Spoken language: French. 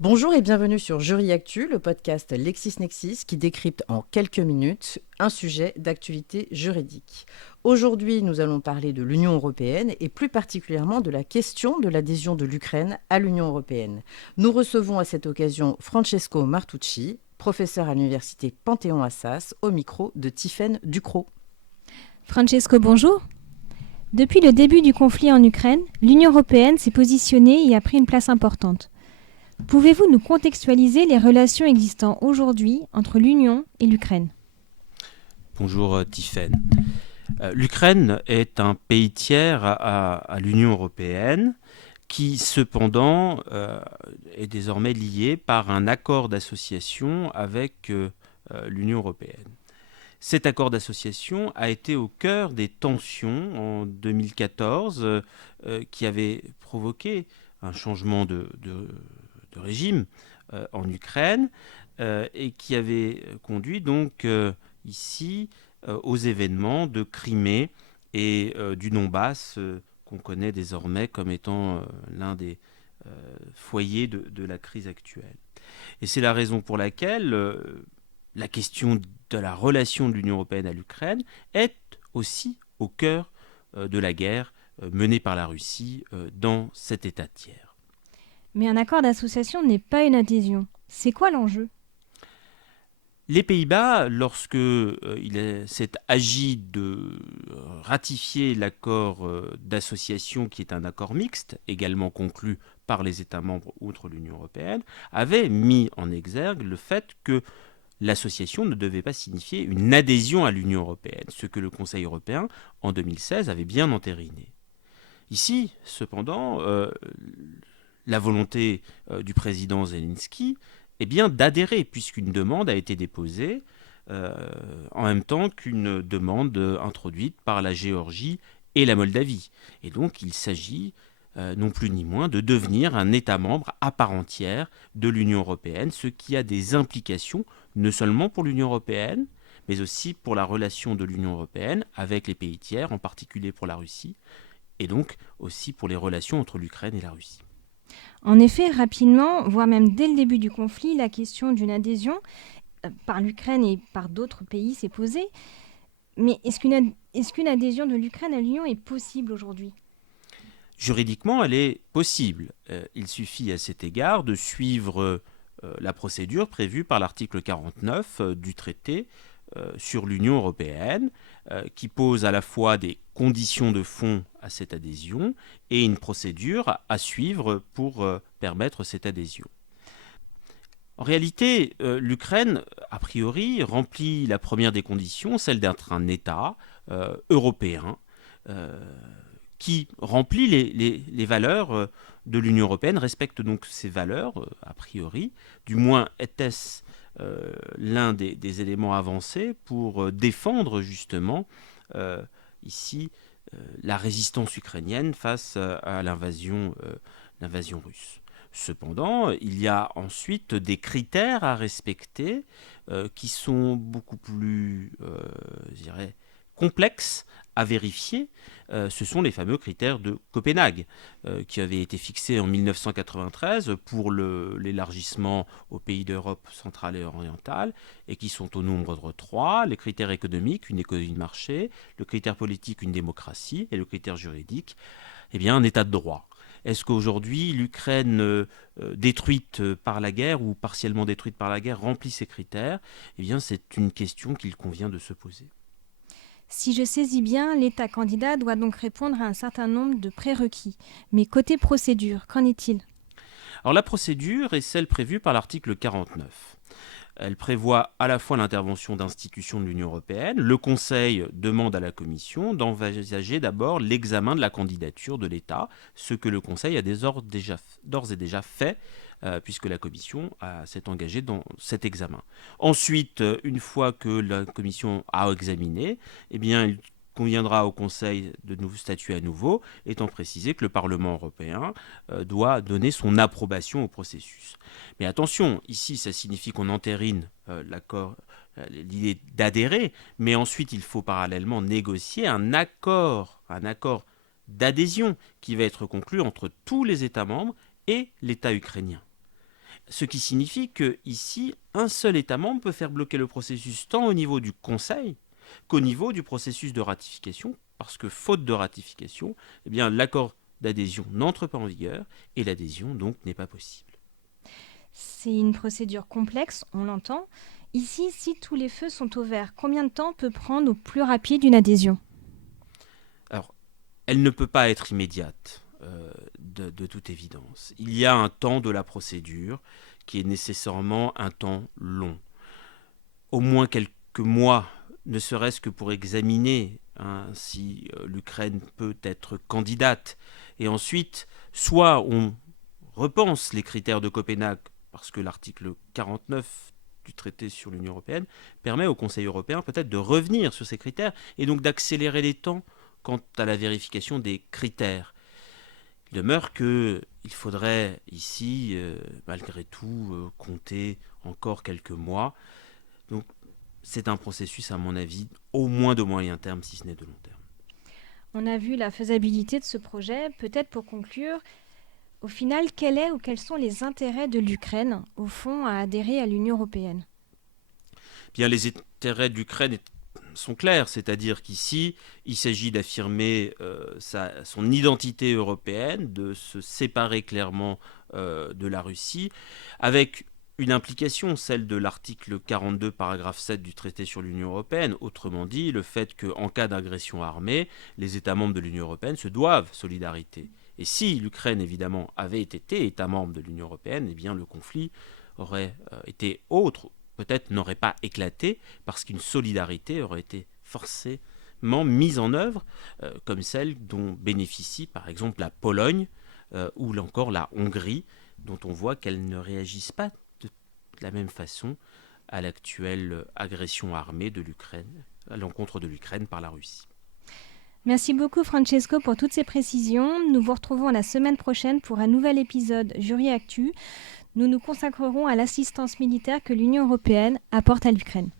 Bonjour et bienvenue sur Jury Actu, le podcast LexisNexis qui décrypte en quelques minutes un sujet d'actualité juridique. Aujourd'hui, nous allons parler de l'Union européenne et plus particulièrement de la question de l'adhésion de l'Ukraine à l'Union européenne. Nous recevons à cette occasion Francesco Martucci, professeur à l'université Panthéon-Assas, au micro de Tiffaine Ducrot. Francesco, bonjour. Depuis le début du conflit en Ukraine, l'Union européenne s'est positionnée et a pris une place importante. Pouvez-vous nous contextualiser les relations existant aujourd'hui entre l'Union et l'Ukraine ? Bonjour Tiffaine. L'Ukraine est un pays tiers à l'Union européenne qui cependant est désormais lié par un accord d'association avec l'Union européenne. Cet accord d'association a été au cœur des tensions en 2014 qui avait provoqué un changement de régime en Ukraine et qui avait conduit donc ici aux événements de Crimée et du Donbass qu'on connaît désormais comme étant l'un des foyers de la crise actuelle. Et c'est la raison pour laquelle la question de la relation de l'Union européenne à l'Ukraine est aussi au cœur de la guerre menée par la Russie dans cet État tiers. Mais un accord d'association n'est pas une adhésion. C'est quoi l'enjeu ? Les Pays-Bas, lorsque s'est agi de ratifier l'accord d'association, qui est un accord mixte, également conclu par les États membres outre l'Union européenne, avaient mis en exergue le fait que l'association ne devait pas signifier une adhésion à l'Union européenne, ce que le Conseil européen, en 2016, avait bien entériné. Ici, cependant, la volonté du président Zelensky est bien d'adhérer, puisqu'une demande a été déposée en même temps qu'une demande introduite par la Géorgie et la Moldavie. Et donc il s'agit non plus ni moins de devenir un État membre à part entière de l'Union européenne, ce qui a des implications non seulement pour l'Union européenne, mais aussi pour la relation de l'Union européenne avec les pays tiers, en particulier pour la Russie, et donc aussi pour les relations entre l'Ukraine et la Russie. En effet, rapidement, voire même dès le début du conflit, la question d'une adhésion par l'Ukraine et par d'autres pays s'est posée. Mais est-ce qu'une adhésion de l'Ukraine à l'Union est possible aujourd'hui ? Juridiquement, elle est possible. Il suffit à cet égard de suivre la procédure prévue par l'article 49 du traité sur l'Union européenne, qui pose à la fois des conditions de fond à cette adhésion et une procédure à suivre pour permettre cette adhésion. En réalité, l'Ukraine, a priori, remplit la première des conditions, celle d'être un État européen qui remplit les valeurs de l'Union européenne, respecte donc ces valeurs, a priori. Du moins, était-ce l'un des éléments avancés pour défendre justement ici la résistance ukrainienne face à l'invasion russe. Cependant, il y a ensuite des critères à respecter qui sont beaucoup plus, je dirais, complexes à vérifier. Ce sont les fameux critères de Copenhague qui avaient été fixés en 1993 pour l'élargissement aux pays d'Europe centrale et orientale et qui sont au nombre de 3. Les critères économiques, une économie de marché, le critère politique, une démocratie et le critère juridique, un état de droit. Est-ce qu'aujourd'hui, l'Ukraine détruite par la guerre ou partiellement détruite par la guerre remplit ces critères ? C'est une question qu'il convient de se poser. Si je saisis bien, l'État candidat doit donc répondre à un certain nombre de prérequis. Mais côté procédure, qu'en est-il ? Alors la procédure est celle prévue par l'article 49. Elle prévoit à la fois l'intervention d'institutions de l'Union européenne. Le Conseil demande à la Commission d'envisager d'abord l'examen de la candidature de l'État, ce que le Conseil a d'ores et déjà fait, puisque la Commission s'est engagée dans cet examen. Ensuite, une fois que la Commission a examiné, il conviendra au Conseil de nous statuer à nouveau, étant précisé que le Parlement européen doit donner son approbation au processus. Mais attention, ici, ça signifie qu'on entérine l'idée d'adhérer, mais ensuite, il faut parallèlement négocier un accord d'adhésion qui va être conclu entre tous les États membres et l'État ukrainien. Ce qui signifie qu'ici, un seul État membre peut faire bloquer le processus tant au niveau du Conseil qu'au niveau du processus de ratification, parce que faute de ratification, eh bien, l'accord d'adhésion n'entre pas en vigueur et l'adhésion donc n'est pas possible. C'est une procédure complexe, on l'entend. Ici, si tous les feux sont au vert, combien de temps peut prendre au plus rapide une adhésion ? Alors, elle ne peut pas être immédiate, de toute évidence. Il y a un temps de la procédure qui est nécessairement un temps long. Au moins quelques mois, ne serait-ce que pour examiner si l'Ukraine peut être candidate. Et ensuite, soit on repense les critères de Copenhague, parce que l'article 49 du traité sur l'Union européenne permet au Conseil européen peut-être de revenir sur ces critères et donc d'accélérer les temps quant à la vérification des critères. Il demeure qu'il faudrait ici, malgré tout, compter encore quelques mois. Donc c'est un processus, à mon avis, au moins de moyen terme, si ce n'est de long terme. On a vu la faisabilité de ce projet. Peut-être pour conclure, au final, quels sont les intérêts de l'Ukraine, au fond, à adhérer à l'Union européenne ? Bien, les intérêts de l'Ukraine sont clairs, c'est-à-dire qu'ici, il s'agit d'affirmer son identité européenne, de se séparer clairement de la Russie, avec une implication, celle de l'article 42, paragraphe 7 du traité sur l'Union européenne, autrement dit, le fait qu'en cas d'agression armée, les États membres de l'Union européenne se doivent solidarité. Et si l'Ukraine, évidemment, avait été État membre de l'Union européenne, eh bien, le conflit aurait été autre, peut-être n'aurait pas éclaté, parce qu'une solidarité aurait été forcément mise en œuvre, comme celle dont bénéficie, par exemple, la Pologne ou encore la Hongrie, dont on voit qu'elles ne réagissent pas de la même façon à l'actuelle agression armée de l'Ukraine, à l'encontre de l'Ukraine par la Russie. Merci beaucoup Francesco pour toutes ces précisions. Nous vous retrouvons la semaine prochaine pour un nouvel épisode Jury Actu. Nous nous consacrerons à l'assistance militaire que l'Union européenne apporte à l'Ukraine.